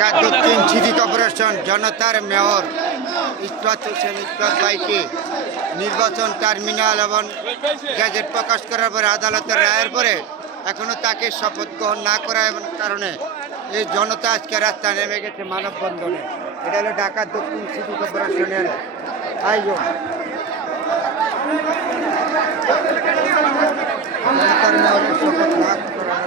ঢাকা দক্ষিণ city corporation জনতার mayor Israt Hossain Israt ভাইকে নির্বাচন টার্মিনাল এবং গ্যাজেট প্রকাশ করার পরে আদালতের রায়ের পরে এখনো তাকে শপথ গ্রহণ না করার কারণে এই জনতা আজকে রাস্তায় নেমে গেছে মানববন্ধনে। এটা হলো ঢাকা দক্ষিণ সিটি কর্পোরেশনের আয়োজন। জনতার মেয়রের শপথ না করার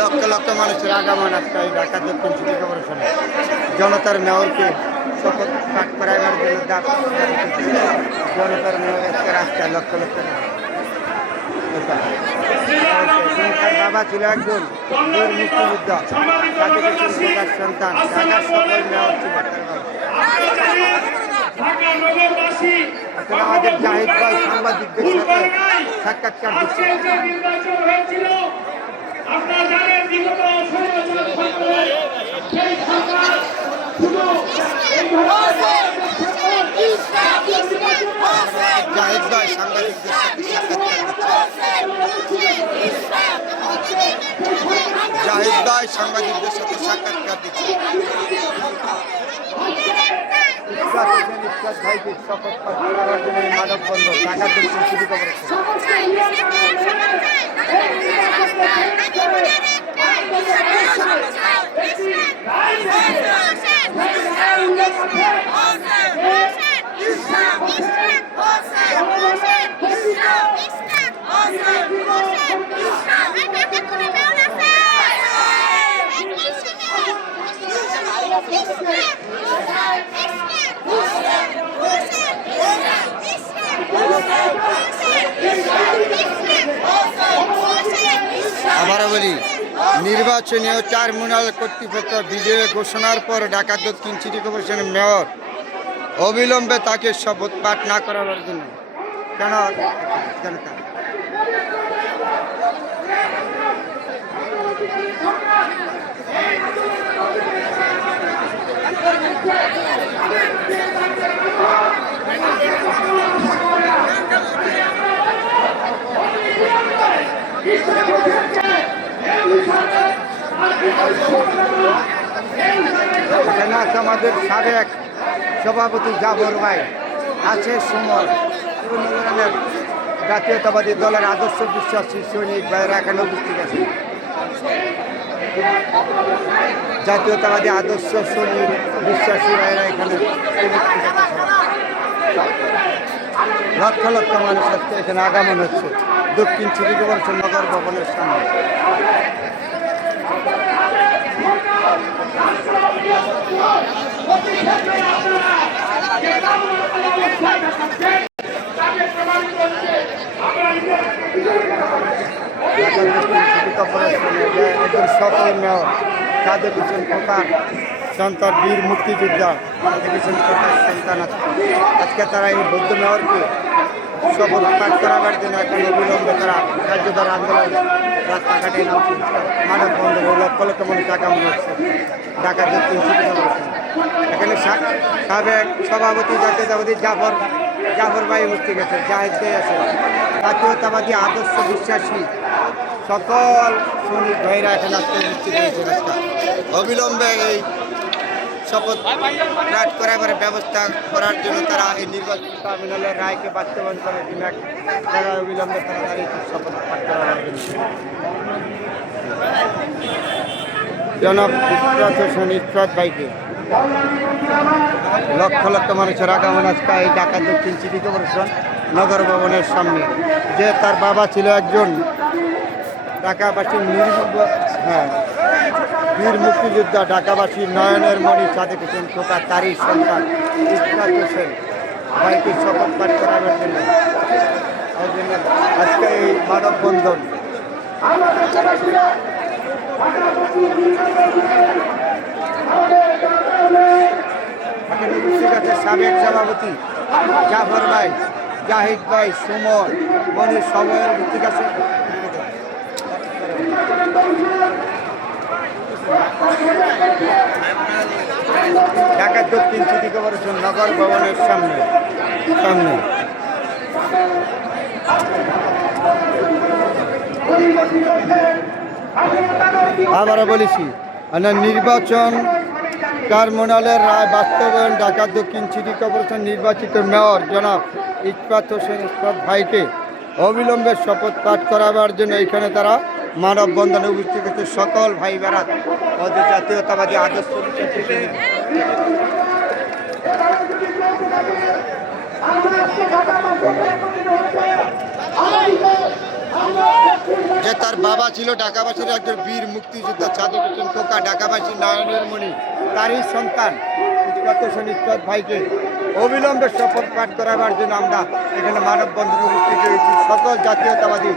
লক্ষ লক্ষ মানুষের আগমন আজকে এই ঢাকা দক্ষিণ সিটি কর্পোরেশনে জনতার মেয়রকে শপথ পাঠ করাইবার জন্য জনতার মেয়র আজকে রাস্তায় লক্ষ লক্ষ তার বাবা ছিল একজন বীর মুক্তিযোদ্ধা, তাদের সন্তান ঢাকার সকল মেয়র ছিল তার বাবা। আমাদের জাহিদ ভাই সাংবাদিকদের সাথে সাক্ষাৎকার দিচ্ছে। জাহিদ ভাই সাংবাদিকদের সাথে জাহিদ ভাই সাংবাদিকদের সাথে সাক্ষাৎকার দিচ্ছে। ইসরাত ভাইকে শপথ পাঠ করার জন্য মানববন্ধন ঢাকা দক্ষিণ সিটি কর্পোরেশন। আবারও বলি, নির্বাচনীয় ট্রাইব্যুনাল কর্তৃপক্ষ বিজয় ঘোষণার পর ঢাকা দক্ষিণ সিটি কর্পোরেশনের মেয়র অবিলম্বে তাকে শপথ পাঠ না করাবার জন্য কেন জনতা এখানে আছে আমাদের সাবেক সভাপতি জাফর ভাই, আছে সুমন, বিভিন্ন ধরনের জাতীয়তাবাদী দলের আদর্শ বিশ্বাসী সৈনিক ভাইয়েরা এখানে উপস্থিত আছে। জাতীয়তাবাদী আদর্শ সৈনিক বিশ্বাসী ভাইয়েরা এখানে লক্ষ লক্ষ মানুষ আজকে এখানে আগমন হচ্ছে দক্ষিণ সিটি কর্পোরেশন নগর ভবনের সামনে। একজন সফল মেয়র তাদের পিছন খোকার সন্তান বীর মুক্তিযোদ্ধা, তাদের পিছন খোকার সন্তান আছে। আজকে তারা এই বৌদ্ধ মেয়রকে শপথ পাঠ করাবার জন্য এখন অবিলম্বে তারা রাজ্যদার আন্দোলন রাস্তাঘাটে নামছে, মানববন্ধনে লক্ষ লক্ষ মানুষ আগমন হচ্ছে ঢাকা দক্ষিণ সিটি কর্পোরেশন। এখানে সাবেক সভাপতি জাতীয়তাবাদী জাফর ভাই উপস্থিত আছে, জাহিদ ভাই আছে, জাতীয়তাবাদী আদর্শ বিশ্বাসী সকল সৈনিক ভাইরা এখানে আজকে উপস্থিত হয়েছে। অবিলম্বে এই শপথ পাঠ করাবার ব্যবস্থা করার জন্য তারা এই নির্বাচন ট্রাইব্যুনালের রায়কে বাস্তবায়ন করার জন্য তারা অবিলম্বে তাড়াতাড়ি শপথ পাঠ করার জন্য জনাব ইসরাত হোসেন ইসরাত ভাইকে লক্ষ লক্ষ মানুষের আগমন আজকে এই ঢাকা দক্ষিণ সিটি কর্পোরেশন নগর ভবনের সামনে। যে তার বাবা ছিল একজন ঢাকাবাসীর বীর মুক্তিযোদ্ধা, ঢাকাবাসীর নয়নের মণি সাদেক হোসেন খোকা, তারই সন্তান ইসরাত হোসেন ভাইকে শপথ পাঠ করানোর জন্য আজকে এই মানববন্ধন। সাবেক সভাপতি জাফর ভাই, জাহিদ ভাই, সুমন, মনির সবাই ঠিক আছে। ঢাকা দক্ষিণ সিটি কর্পোরেশন নগর ভবনের সামনে সামনে আবারও বলেছি নির্বাচন ট্রাইব্যুনালের রায় বাস্তবায়ন ঢাকা দক্ষিণ সিটি কর্পোরেশন নির্বাচিত মেয়র জনাব ইশফাত হোসেন ইশফাত ভাইকে অবিলম্বে শপথ পাঠ করাবার জন্য এখানে তারা মানববন্ধনে উপস্থিত হয়েছে সকল ভাই বেড়াত ওদের জাতীয়তাবাদী আদর্শ যে তার বাবা ছিল ঢাকাবাসীর একজন বীর মুক্তিযোদ্ধা সাদেক হোসেন খোকা, ঢাকাবাসী নয়নের মণি, তারই সন্তান ইশফাত হোসেন ইশফাত ভাইকে অবিলম্বে শপথ পাঠ করাবার জন্য আমরা এখানে মানববন্ধনে উপস্থিত হয়েছি সকল জাতীয়তাবাদী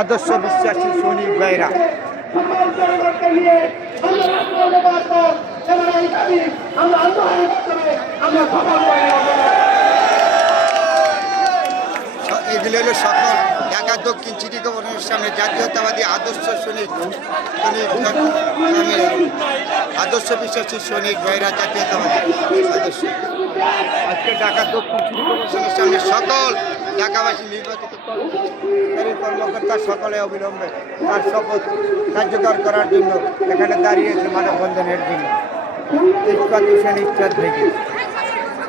আদর্শ বিশ্বাসী সৈনিক ভাইরা। এগুলো হলো সকল ঢাকা দক্ষিণ সিটি কর্পোরেশনের সামনে জাতীয়তাবাদী আদর্শ সৈনিক আদর্শ বিশ্বাসী সৈনিক ভাইরা জাতীয়তাবাদী আদর্শ। আজকে ঢাকা দক্ষিণ সিটি কর্পোরেশনের সামনে সকল ঢাকাবাসী নির্বাচিত কর্মকর্তা সকলে অবিলম্বে তার শপথ কার্যকর করার জন্য এখানে দাঁড়িয়েছে মানববন্ধনের জন্য। ইশফাত হোসেন ইশফাত থেকে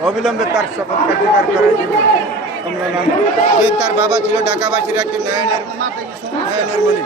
অবিলম্বে তার শপথ কার্যকর করার জন্য আমরা নাম যে তার বাবা ছিল ঢাকাবাসীর একজন নয়নের মণি।